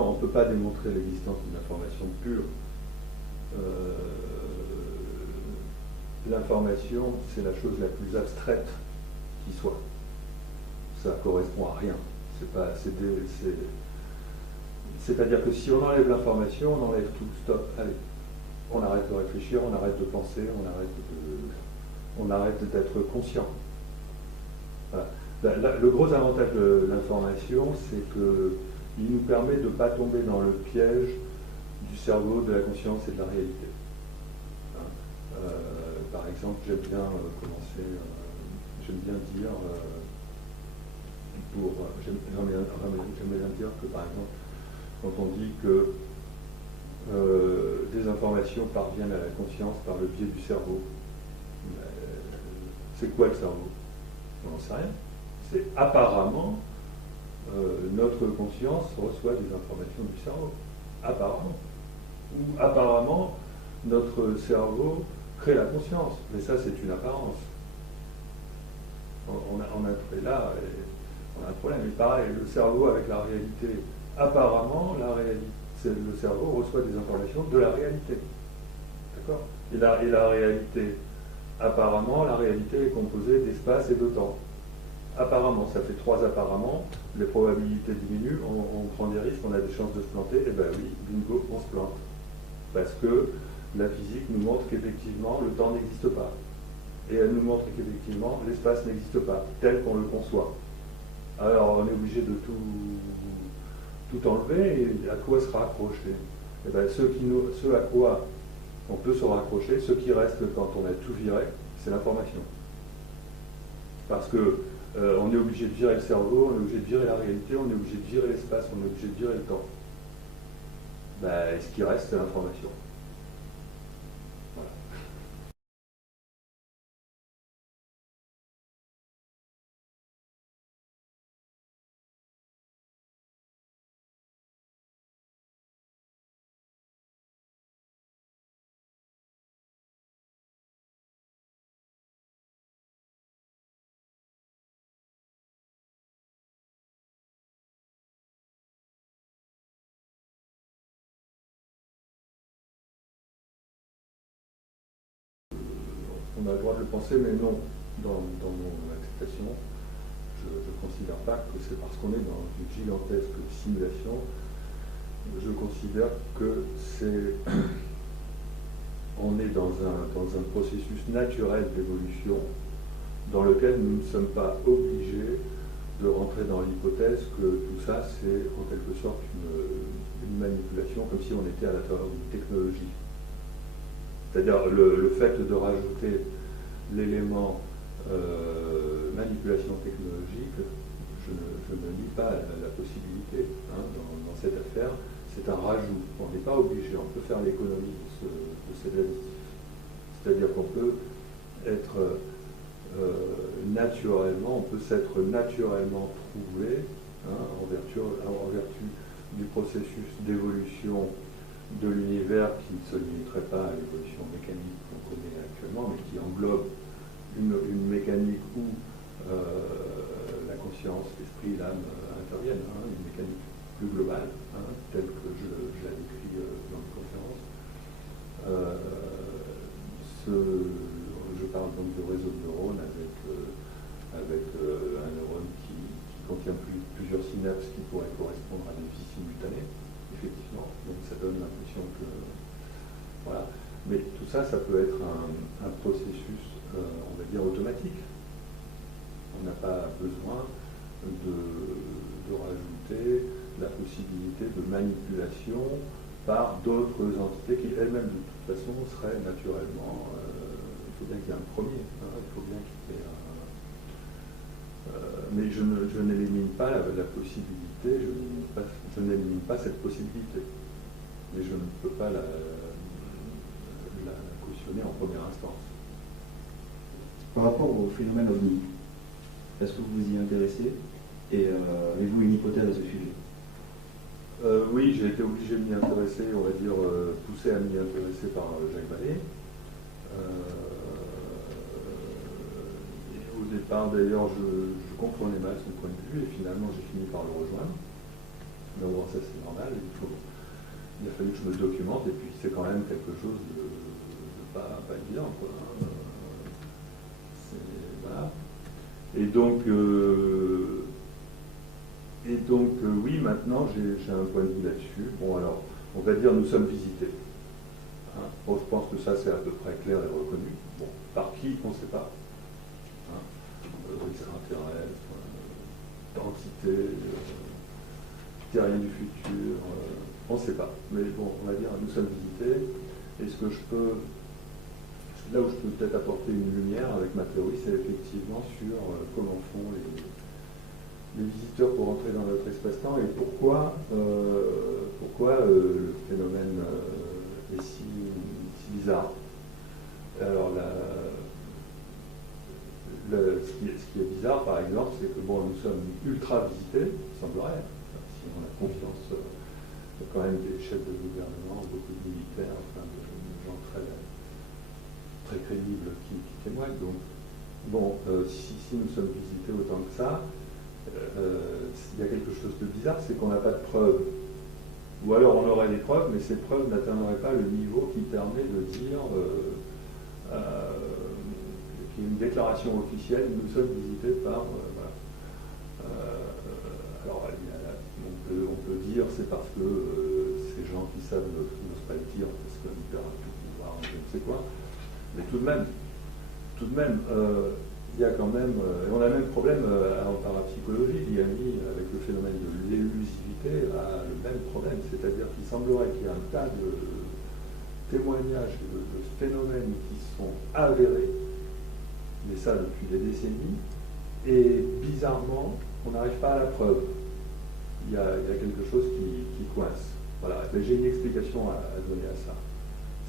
Non, on ne peut pas démontrer l'existence d'une information pure. Euh, L'information, c'est la chose la plus abstraite qui soit. Ça correspond à rien. C'est-à-dire que si on enlève l'information, on enlève tout. Stop, allez. On arrête de réfléchir, on arrête de penser, on arrête d'être conscient. Voilà. Le gros avantage de l'information, c'est qu'il nous permet de ne pas tomber dans le piège du cerveau, de la conscience et de la réalité. Par exemple, j'aime bien dire, j'aime bien dire que par exemple, quand on dit que des informations parviennent à la conscience par le biais du cerveau, c'est quoi le cerveau? On n'en sait rien. C'est apparemment notre conscience reçoit des informations du cerveau. Apparemment. Ou apparemment notre cerveau crée la conscience. Mais ça, c'est une apparence. On a trouvé là, on a un problème. Mais pareil, le cerveau avec la réalité. Apparemment, le cerveau reçoit des informations de la réalité. D'accord? Et la réalité, apparemment, la réalité est composée d'espace et de temps. Apparemment, ça fait 3 apparemment, les probabilités diminuent, on prend des risques, on a des chances de se planter, et ben oui, bingo, on se plante. Parce que la physique nous montre qu'effectivement, le temps n'existe pas. Et elle nous montre qu'effectivement, l'espace n'existe pas, tel qu'on le conçoit. Alors, on est obligé de tout enlever, et à quoi se raccrocher? Et ben, ce à quoi on peut se raccrocher, ce qui reste quand on a tout viré, c'est l'information. Parce que on est obligé de virer le cerveau, on est obligé de virer la réalité, on est obligé de virer l'espace, on est obligé de virer le temps. Ben, ce qui reste, c'est l'information. Voilà. On a le droit de le penser, mais non. Dans mon acceptation, je ne considère pas que c'est parce qu'on est dans une gigantesque simulation, je considère que on est dans un processus naturel d'évolution dans lequel nous ne sommes pas obligés de rentrer dans l'hypothèse que tout ça c'est en quelque sorte une manipulation, comme si on était à l'intérieur d'une technologie. C'est-à-dire le fait de rajouter l'élément manipulation technologique, je ne nie pas la possibilité dans cette affaire, c'est un rajout. On n'est pas obligé, on peut faire l'économie de cet additif. C'est-à-dire qu'on peut être naturellement, on peut s'être naturellement trouvé en vertu du processus d'évolution de l'univers qui ne se limiterait pas à l'évolution mécanique qu'on connaît actuellement, mais qui englobe une mécanique où la conscience, l'esprit, l'âme interviennent, une mécanique plus globale, telle que je la décris dans les conférences. Je parle donc de réseau de neurones avec un neurone qui contient plusieurs synapses qui pourraient correspondre à des vies simultanées, effectivement. Donc ça donne l'impression que... Voilà. Mais tout ça, ça peut être un processus, on va dire, automatique. On n'a pas besoin de rajouter la possibilité de manipulation par d'autres entités qui elles-mêmes de toute façon seraient naturellement... il faut bien qu'il y ait un premier, il faut bien qu'il y ait mais je n'élimine pas la possibilité, je n'élimine pas cette possibilité. Mais je ne peux pas la cautionner en première instance. Par rapport au phénomène OVNI, est-ce que vous vous y intéressez et avez-vous une hypothèse à ce sujet? Oui, j'ai été obligé de m'y intéresser, on va dire poussé à m'y intéresser par Jacques Vallée. Au départ, d'ailleurs, je comprenais mal son point de vue et finalement j'ai fini par le rejoindre. Donc bon, ça c'est normal, il a fallu que je me documente, et puis c'est quand même quelque chose de pas évident, quoi. Voilà. Et donc, oui, maintenant j'ai un point de vue là-dessus. Bon, alors, on va dire nous sommes visités. Hein. Bon, je pense que ça c'est à peu près clair et reconnu. Bon, par qui, on ne sait pas. Hein. Extraterrestre, entité, terrien du futur, on ne sait pas. Mais bon, on va dire nous sommes visités. Est-ce que là où je peux peut-être apporter une lumière avec ma théorie, c'est effectivement sur comment font les visiteurs pour entrer dans notre espace-temps et pourquoi le phénomène est si bizarre. Alors, ce qui est bizarre, par exemple, c'est que bon, nous sommes ultra visités, il semblerait, si on a confiance, il y a quand même des chefs de gouvernement, beaucoup de militaires, enfin, de gens très crédibles qui témoignent. Donc, bon, si nous sommes visités autant que ça, il y a quelque chose de bizarre, c'est qu'on n'a pas de preuves. Ou alors on aurait des preuves, mais ces preuves n'atteindraient pas le niveau qui permet de dire qu'il y a une déclaration officielle, nous sommes visités par... voilà. Alors, on peut dire c'est parce que ces gens qui savent n'osent pas le dire, parce qu'ils perdent tout pouvoir, je ne sais quoi. Mais tout de même, il y a quand même, et on a le même problème en parapsychologie, l'IAMI, avec le phénomène de l'élusivité, a le même problème, c'est-à-dire qu'il semblerait qu'il y a un tas de témoignages de phénomènes qui sont avérés, mais ça depuis des décennies, et bizarrement, on n'arrive pas à la preuve. Il y a quelque chose qui coince. Voilà, j'ai une explication à donner à ça.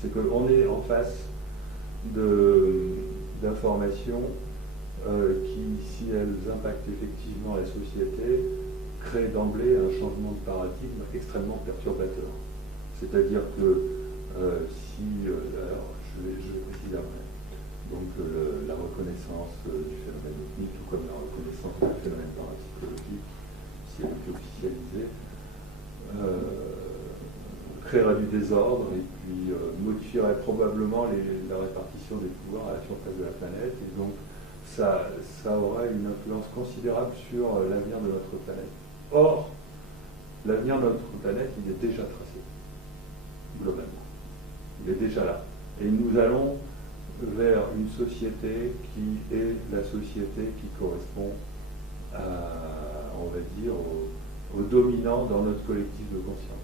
C'est qu'on est en face d'informations qui, si elles impactent effectivement la société, créent d'emblée un changement de paradigme extrêmement perturbateur. C'est-à-dire que alors je vais préciser après, donc la reconnaissance du phénomène ovni, tout comme la reconnaissance du phénomène parapsychologique, si elle est officialisée, créerait du désordre et puis modifierait probablement la répartition des pouvoirs à la surface de la planète, et donc ça aurait une influence considérable sur l'avenir de notre planète. Or, l'avenir de notre planète, il est déjà tracé, globalement. Il est déjà là. Et nous allons vers une société qui est la société qui correspond à, on va dire, au dominant dans notre collectif de conscience.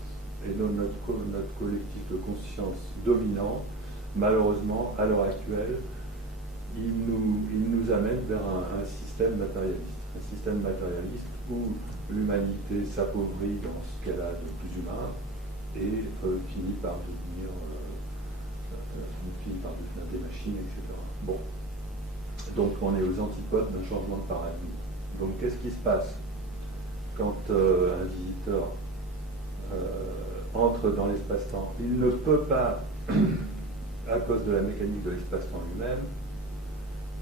Et notre collectif de conscience dominant, malheureusement, à l'heure actuelle, il nous amène vers un système matérialiste. Un système matérialiste où l'humanité s'appauvrit dans ce qu'elle a de plus humain et finit par devenir des machines, etc. Bon. Donc on est aux antipodes d'un changement de paradigme. Donc qu'est-ce qui se passe quand un visiteur entre dans l'espace-temps? Il ne peut pas, à cause de la mécanique de l'espace-temps lui-même,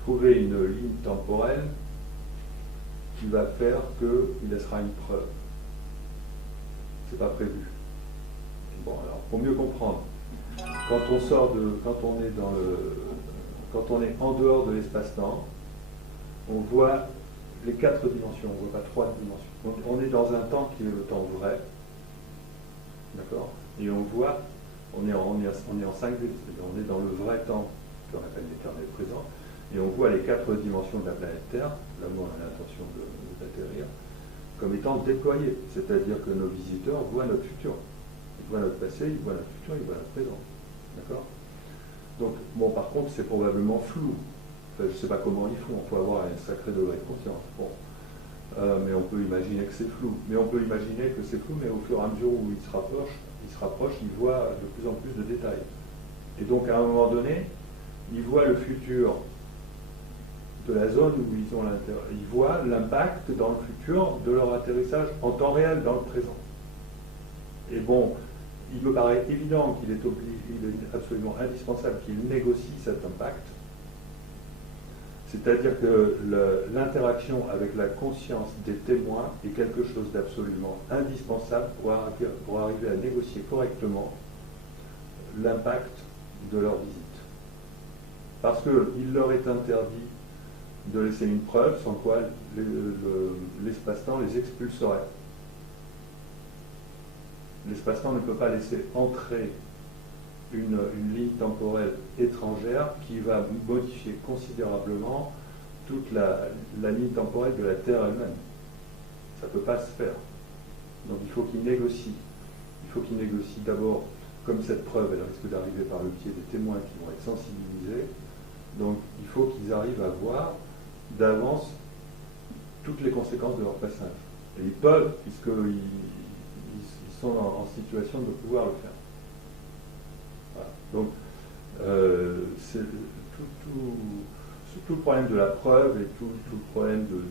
trouver une ligne temporelle qui va faire qu'il laissera une preuve. C'est pas prévu. Bon, alors, pour mieux comprendre, quand on est en dehors de l'espace-temps, on voit les 4 dimensions, on ne voit pas 3 dimensions. On est dans un temps qui est le temps vrai, d'accord? Et on voit, on est en 5D, c'est-à-dire on est dans le vrai temps, qu'on appelle l'éternel présent, et on voit les 4 dimensions de la planète Terre, là où on a l'intention d'atterrir, comme étant déployées. C'est-à-dire que nos visiteurs voient notre futur. Ils voient notre passé, ils voient notre futur, ils voient notre présent. D'accord? Donc, bon, par contre, c'est probablement flou. Enfin, je ne sais pas comment ils font, il faut avoir un sacré degré de conscience. Bon. Mais on peut imaginer que c'est flou. Mais on peut imaginer que c'est flou, mais au fur et à mesure où ils se rapprochent, ils voient de plus en plus de détails. Et donc, à un moment donné, ils voient le futur de la zone où ils voient l'impact dans le futur de leur atterrissage en temps réel dans le présent. Et bon, il me paraît évident qu'il est absolument indispensable qu'ils négocient cet impact C'est-à-dire que l'interaction avec la conscience des témoins est quelque chose d'absolument indispensable pour arriver à négocier correctement l'impact de leur visite. Parce qu'il leur est interdit de laisser une preuve sans quoi l'espace-temps les expulserait. L'espace-temps ne peut pas laisser entrer une ligne temporelle étrangère qui va modifier considérablement toute la ligne temporelle de la Terre elle-même. Ça ne peut pas se faire. Donc il faut qu'ils négocient. Il faut qu'ils négocient d'abord, comme cette preuve, elle risque d'arriver par le biais des témoins qui vont être sensibilisés. Donc il faut qu'ils arrivent à voir d'avance toutes les conséquences de leur passage. Et ils peuvent, puisqu'ils sont en situation de pouvoir le faire. Voilà. Donc, c'est tout le problème de la preuve et tout le problème de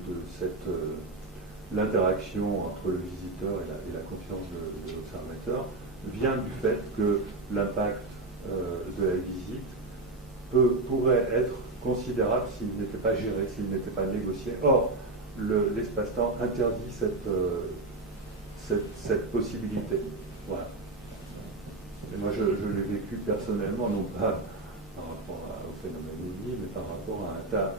l'interaction entre le visiteur et la confiance de l'observateur vient du fait que l'impact de la visite pourrait être considérable s'il n'était pas géré, s'il n'était pas négocié. Or, l'espace-temps interdit cette possibilité. Voilà. Et moi, je l'ai vécu personnellement, non pas par rapport au phénomène OVNI, mais par rapport à un tas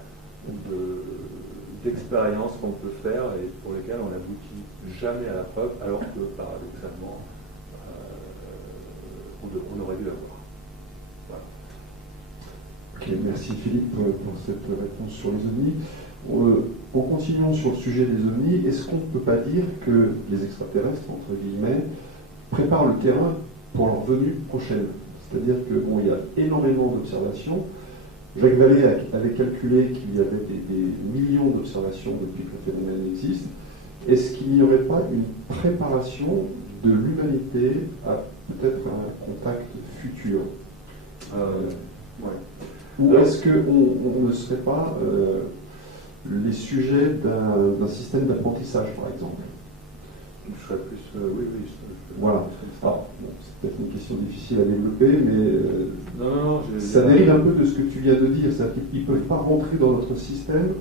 d'expériences qu'on peut faire et pour lesquelles on n'aboutit jamais à la preuve, alors que, paradoxalement, on aurait dû l'avoir. Voilà. Ok, merci Philippe pour cette réponse sur les ovnis. En continuant sur le sujet des ovnis, est-ce qu'on ne peut pas dire que les extraterrestres, entre guillemets, préparent le terrain pour leur venue prochaine? C'est-à-dire qu'il y a énormément d'observations. Jacques Vallée avait calculé qu'il y avait des millions d'observations depuis que le phénomène existe. Est-ce qu'il n'y aurait pas une préparation de l'humanité à peut-être un contact futur? Ouais. Ou est-ce qu'on ne serait pas les sujets d'un système d'apprentissage, par exemple? Je serais plus... oui. Voilà. Ah, bon, c'est peut-être une question difficile à développer, mais non, ça dérive un peu de ce que tu viens de dire. C'est-à-dire qu'ils ne peuvent pas rentrer dans notre système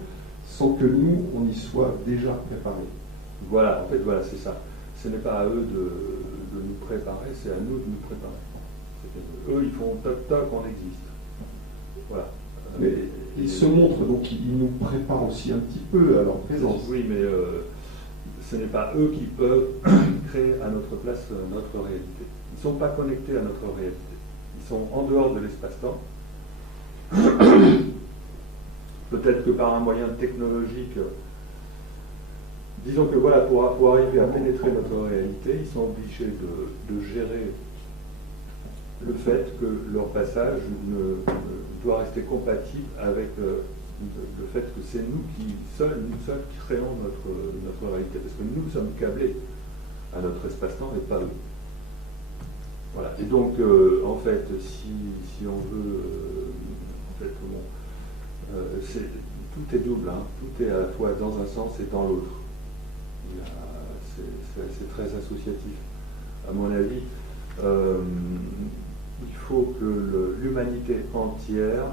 sans que nous, on y soit déjà préparés. Voilà, en fait, voilà, c'est ça. Ce n'est pas à eux de nous préparer, c'est à nous de nous préparer. Eux, ils font toc-toc, on existe. Voilà. Mais ils se montrent, donc ils nous préparent aussi un petit peu à leur présence. Oui, mais ce n'est pas eux qui peuvent créer à notre place notre réalité. Ils ne sont pas connectés à notre réalité. Ils sont en dehors de l'espace-temps. Peut-être que par un moyen technologique, disons que voilà, pour arriver à pénétrer notre réalité, ils sont obligés de gérer le fait que leur passage doit rester compatible avec le fait que c'est nous seuls qui créons notre réalité. Parce que nous sommes câblés à notre espace-temps et pas eux. Voilà. Et donc, en fait, si on veut, tout est double, hein. Tout est à la fois dans un sens et dans l'autre. C'est très associatif. À mon avis, il faut que l'humanité entière,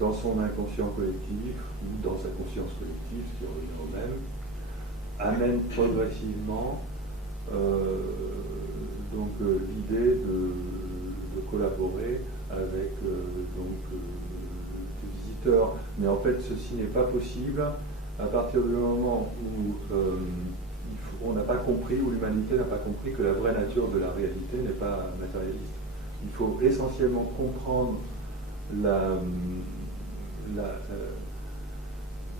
dans son inconscient collectif, ou dans sa conscience collective, ce qui revient au même, amène progressivement l'idée de collaborer avec des visiteurs. Mais en fait, ceci n'est pas possible à partir du moment où on n'a pas compris, où l'humanité n'a pas compris que la vraie nature de la réalité n'est pas matérialiste. Il faut essentiellement comprendre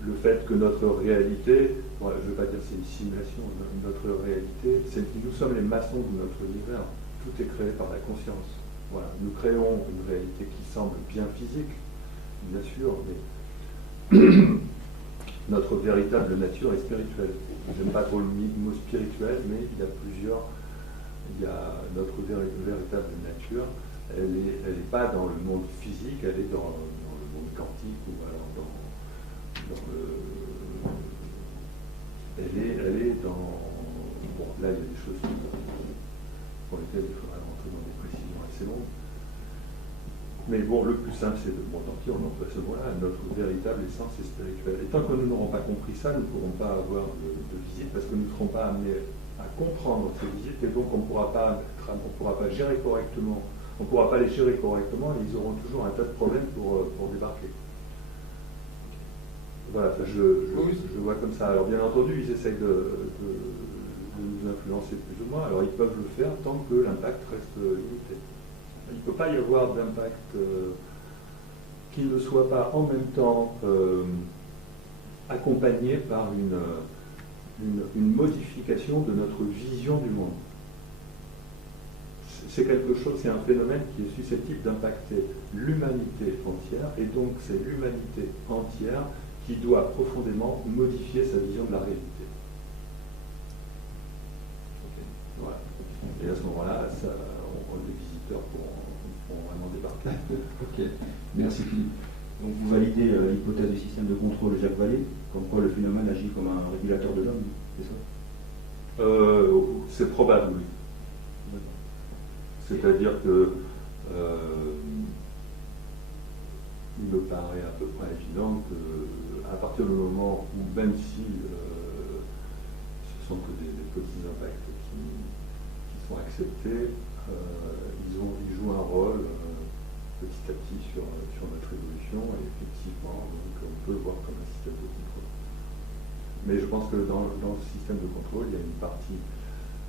le fait que notre réalité, je ne veux pas dire c'est une simulation, notre réalité, c'est que nous sommes les maçons de notre univers. Tout est créé par la conscience. Voilà. Nous créons une réalité qui semble bien physique, bien sûr, mais notre véritable nature est spirituelle. Je n'aime pas trop le mot spirituel, mais il y a notre véritable nature, elle n'est pas dans le monde physique, elle est dans le monde quantique, ou alors elle est dans... Bon, là, il y a des choses pour lesquelles il faudra rentrer dans des précisions assez longues. Mais bon, le plus simple, c'est de, bon, tant pis, on emploie ce mot-là, notre véritable essence est spirituelle. Et tant que nous n'aurons pas compris ça, nous ne pourrons pas avoir de visite, parce que nous ne serons pas amenés à comprendre ces visites, et donc on ne pourra pas gérer correctement, on ne pourra pas les gérer correctement, et ils auront toujours un tas de problèmes pour débarquer. Voilà, je vois comme ça. Alors bien entendu, ils essayent de nous influencer plus ou moins, alors ils peuvent le faire tant que l'impact reste limité. Il ne peut pas y avoir d'impact qui ne soit pas en même temps accompagné par une modification de notre vision du monde. C'est quelque chose, c'est un phénomène qui est susceptible d'impacter l'humanité entière, et donc c'est l'humanité entière qui doit profondément modifier sa vision de la réalité. Okay. Voilà. Et à ce moment-là, les visiteurs pourront vraiment débarquer. Ok, merci Philippe. Donc vous validez l'hypothèse du système de contrôle de Jacques Vallée, comme quoi le phénomène agit comme un régulateur de l'homme, c'est ça? C'est probable, oui. C'est-à-dire que il me paraît à peu près évident qu'à partir du moment où, même si ce sont que des petits impacts qui sont acceptés, ils jouent un rôle petit à petit sur notre évolution, et effectivement, donc, on peut le voir comme un système de contrôle. Mais je pense que dans le système de contrôle, il y a une partie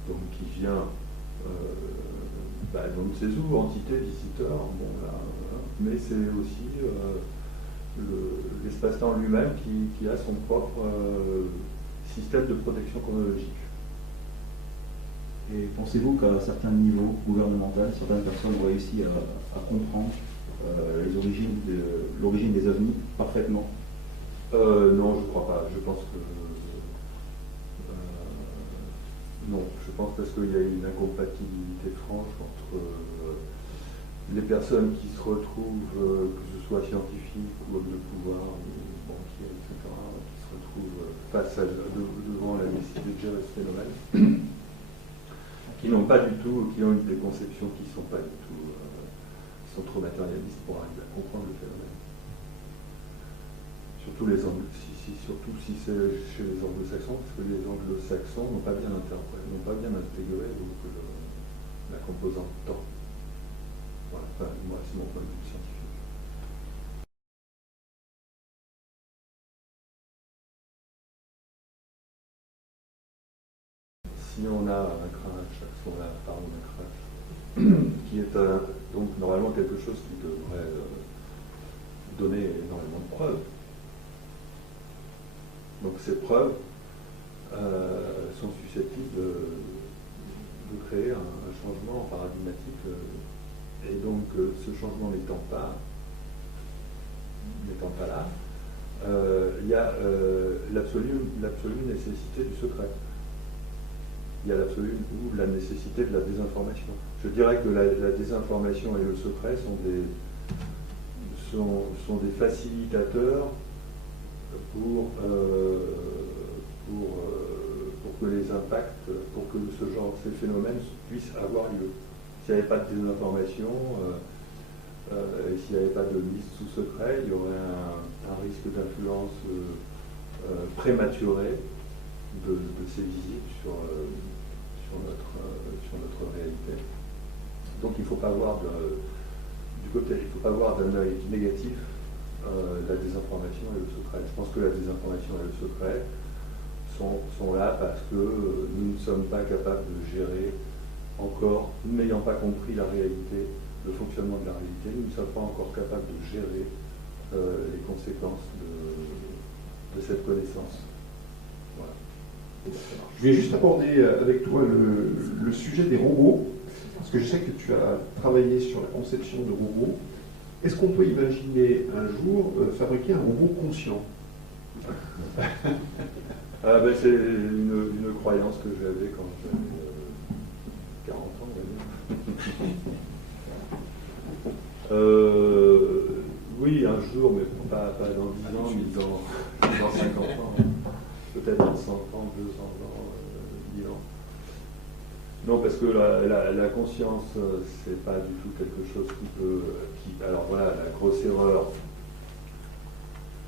donc, qui vient donc c'est où, entité, visiteur, bon, là, mais c'est aussi l'espace-temps lui-même qui a son propre système de protection chronologique. Et pensez-vous qu'à certains niveaux gouvernementaux, certaines personnes ont réussi à comprendre l'origine des ovnis parfaitement? Non, je ne crois pas. Je pense que non, je pense parce qu'il y a une incompatibilité franche entre les personnes qui se retrouvent, que ce soit scientifiques ou hommes de pouvoir, ou banquiers, etc., qui se retrouvent devant la nécessité de gérer ce phénomène, qui n'ont pas du tout, qui ont des conceptions qui ne sont pas du tout, qui sont trop matérialistes pour arriver à comprendre le phénomène. Surtout surtout si c'est chez les anglo-saxons, parce que les anglo-saxons n'ont pas bien intégré donc, la composante temps. Voilà, enfin, moi, c'est mon point de vue scientifique. Si on a un crash, qui est donc normalement quelque chose qui devrait donner énormément de preuves. Donc ces preuves sont susceptibles de créer un changement paradigmatique, et donc ce changement n'étant pas là, il y a l'absolue nécessité du secret. Il y a l'absolue ou la nécessité de la désinformation. Je dirais que la désinformation et le secret sont des facilitateurs pour que les impacts, pour que ces phénomènes puissent avoir lieu. S'il n'y avait pas de désinformation, et s'il n'y avait pas de mise sous secret, il y aurait un risque d'influence prématurée de ces visites sur notre réalité. Donc il ne faut pas voir d'un œil négatif la désinformation et le secret. Je pense que la désinformation et le secret sont là parce que nous ne sommes pas capables de gérer encore, n'ayant pas compris la réalité, le fonctionnement de la réalité, nous ne sommes pas encore capables de gérer les conséquences de cette connaissance. Voilà. Je vais juste aborder avec toi le sujet des robots, parce que je sais que tu as travaillé sur la conception de robots. Est-ce qu'on peut imaginer un jour fabriquer un robot conscient? C'est une croyance que j'avais quand j'avais 40 ans, oui, un jour, mais pas dans 10 ans, mais dans 50 ans. Peut-être dans 100 ans, 200 ans, 10 ans. Non, parce que la conscience, c'est pas du tout quelque chose qui peut... alors voilà, la grosse erreur,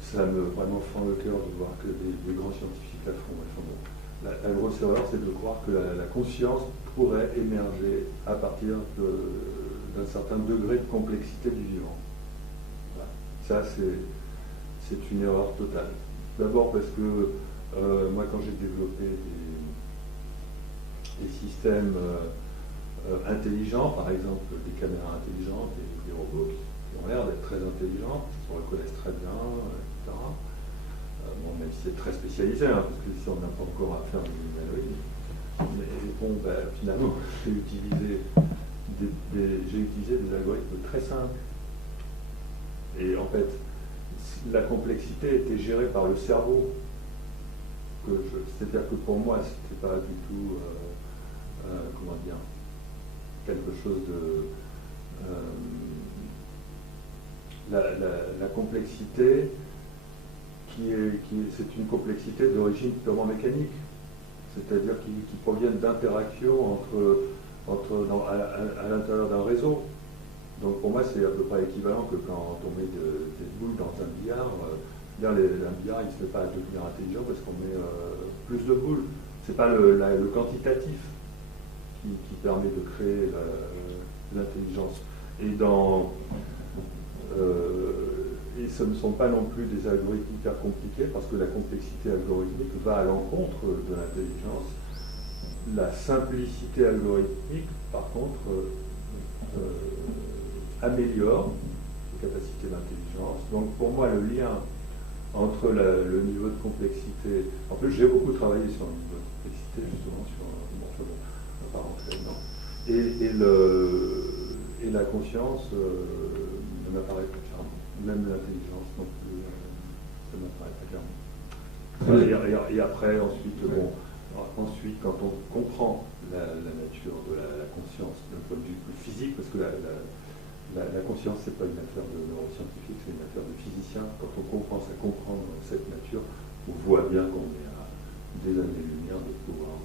ça me vraiment fend le cœur de voir que des grands scientifiques la font. La grosse erreur, c'est de croire que la conscience pourrait émerger à partir d'un certain degré de complexité du vivant. Voilà. Ça, c'est une erreur totale. D'abord parce que moi, quand j'ai développé des systèmes intelligents, par exemple des caméras intelligentes, des robots qui ont l'air d'être très intelligents, qui se reconnaissent très bien, etc. Bon, même si c'est très spécialisé, hein, parce que si on n'a pas encore à faire des humanoïdes. Mais bon, finalement, j'ai utilisé des algorithmes très simples. Et en fait, la complexité était gérée par le cerveau. C'est-à-dire que pour moi, c'était pas du tout, comment dire, quelque chose de... la complexité c'est une complexité d'origine purement mécanique, c'est-à-dire qui proviennent d'interactions à l'intérieur d'un réseau. Donc pour moi, c'est à peu près équivalent que quand on met des boules dans un billard. Un billard, il ne se fait pas devenir intelligent parce qu'on met plus de boules. Ce n'est pas le quantitatif qui permet de créer l'intelligence. Et ce ne sont pas non plus des algorithmes hyper compliqués, parce que la complexité algorithmique va à l'encontre de l'intelligence. La simplicité algorithmique, par contre, améliore les capacités d'intelligence. Donc pour moi, le lien entre le niveau de complexité... En plus, j'ai beaucoup travaillé sur le niveau de complexité, justement, on va pas rentrer dedans. Et la conscience ne m'apparaît pas clairement. Même l'intelligence non plus, ça ne m'apparaît pas clairement. Et après, ensuite, quand on comprend la nature de la conscience d'un point de vue plus physique, parce que la conscience, ce n'est pas une affaire de neuroscientifique, c'est une affaire de physicien. Quand on commence à comprendre cette nature, on voit bien qu'on est à des années-lumière de pouvoir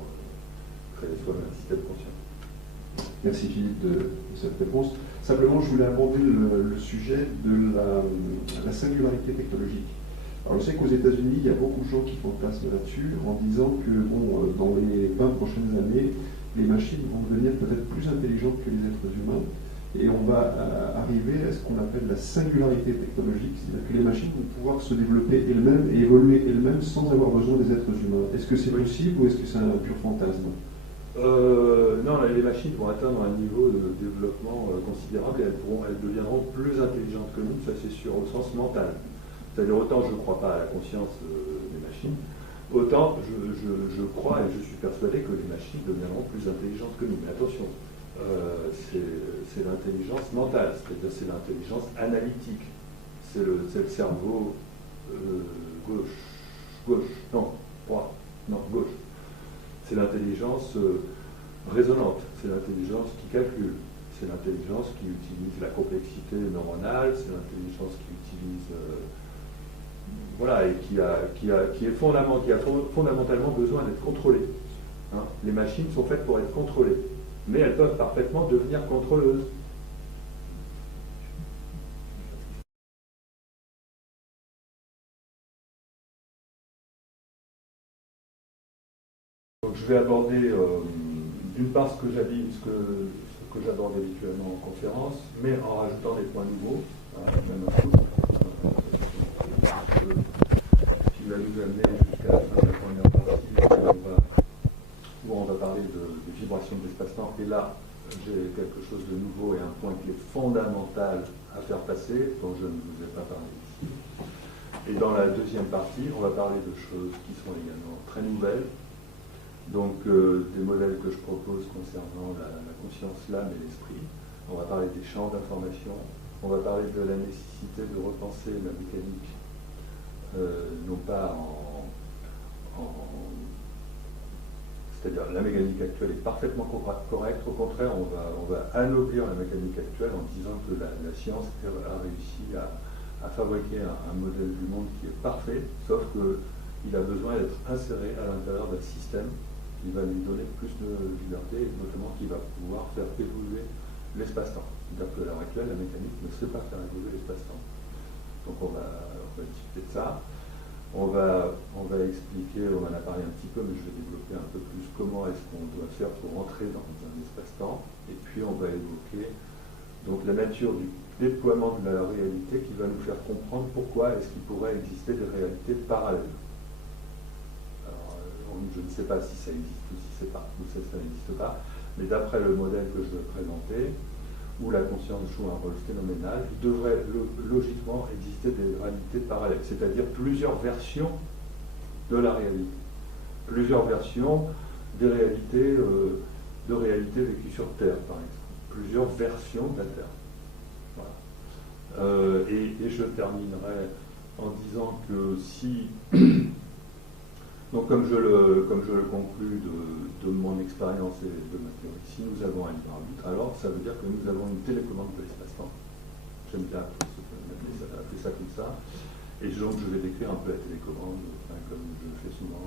créer soi-même un système conscient. Merci Philippe de cette réponse. Simplement, je voulais aborder le sujet de la singularité technologique. Alors, je sais qu'aux États-Unis, il y a beaucoup de gens qui font place là-dessus en disant que dans les 20 prochaines années, les machines vont devenir peut-être plus intelligentes que les êtres humains. Et on va arriver à ce qu'on appelle la singularité technologique, c'est-à-dire que les machines vont pouvoir se développer elles-mêmes et évoluer elles-mêmes sans avoir besoin des êtres humains. Est-ce que c'est possible ou est-ce que c'est un pur fantasme ? Non, les machines vont atteindre un niveau de développement considérable et elles deviendront plus intelligentes que nous, ça c'est sûr, au sens mental. C'est-à-dire autant je ne crois pas à la conscience des machines, autant je crois et je suis persuadé que les machines deviendront plus intelligentes que nous. Mais attention, c'est l'intelligence mentale, c'est-à-dire c'est l'intelligence analytique. C'est le cerveau gauche, gauche. C'est l'intelligence raisonnante, c'est l'intelligence qui calcule, c'est l'intelligence qui utilise la complexité neuronale, c'est l'intelligence qui utilise... qui a fondamentalement besoin d'être contrôlée. Hein. Les machines sont faites pour être contrôlées, mais elles peuvent parfaitement devenir contrôleuses. Donc, je vais aborder d'une part ce que j'aborde habituellement en conférence, mais en rajoutant des points nouveaux, même un coup, qui va nous amener jusqu'à la fin de la première partie, où on va parler de vibrations de l'espace-temps. Et là, j'ai quelque chose de nouveau et un point qui est fondamental à faire passer, dont je ne vous ai pas parlé ici. Et dans la deuxième partie, on va parler de choses qui sont également très nouvelles. Donc, des modèles que je propose concernant la conscience, l'âme et l'esprit. On va parler des champs d'information. On va parler de la nécessité de repenser la mécanique, non pas c'est-à-dire la mécanique actuelle est parfaitement correcte. Au contraire, on va anoblir la mécanique actuelle en disant que la science a réussi à fabriquer un modèle du monde qui est parfait, sauf qu'il a besoin d'être inséré à l'intérieur d'un système qui il va lui donner plus de liberté, notamment qu'il va pouvoir faire évoluer l'espace-temps. C'est-à-dire que à l'heure actuelle, la mécanique ne sait pas faire évoluer l'espace-temps. Donc on va discuter de ça. On va expliquer, on en a parlé un petit peu, mais je vais développer un peu plus comment est-ce qu'on doit faire pour entrer dans un espace-temps. Et puis on va évoquer donc la nature du déploiement de la réalité qui va nous faire comprendre pourquoi est-ce qu'il pourrait exister des réalités parallèles. Alors, je ne sais pas si ça existe ou si ça n'existe pas, mais d'après le modèle que je vais présenter, où la conscience joue un rôle phénoménal, il devrait logiquement exister des réalités parallèles, c'est-à-dire plusieurs versions de la réalité, plusieurs versions des réalités, de réalités vécues sur Terre, par exemple, plusieurs versions de la Terre. Voilà. Et je terminerai en disant que si, donc comme je le conclus de mon expérience et de ma théorie, si nous avons un libre arbitre, alors ça veut dire que nous avons une télécommande de l'espace-temps. J'aime bien appeler ça comme ça. Et donc je vais décrire un peu la télécommande, comme je le fais souvent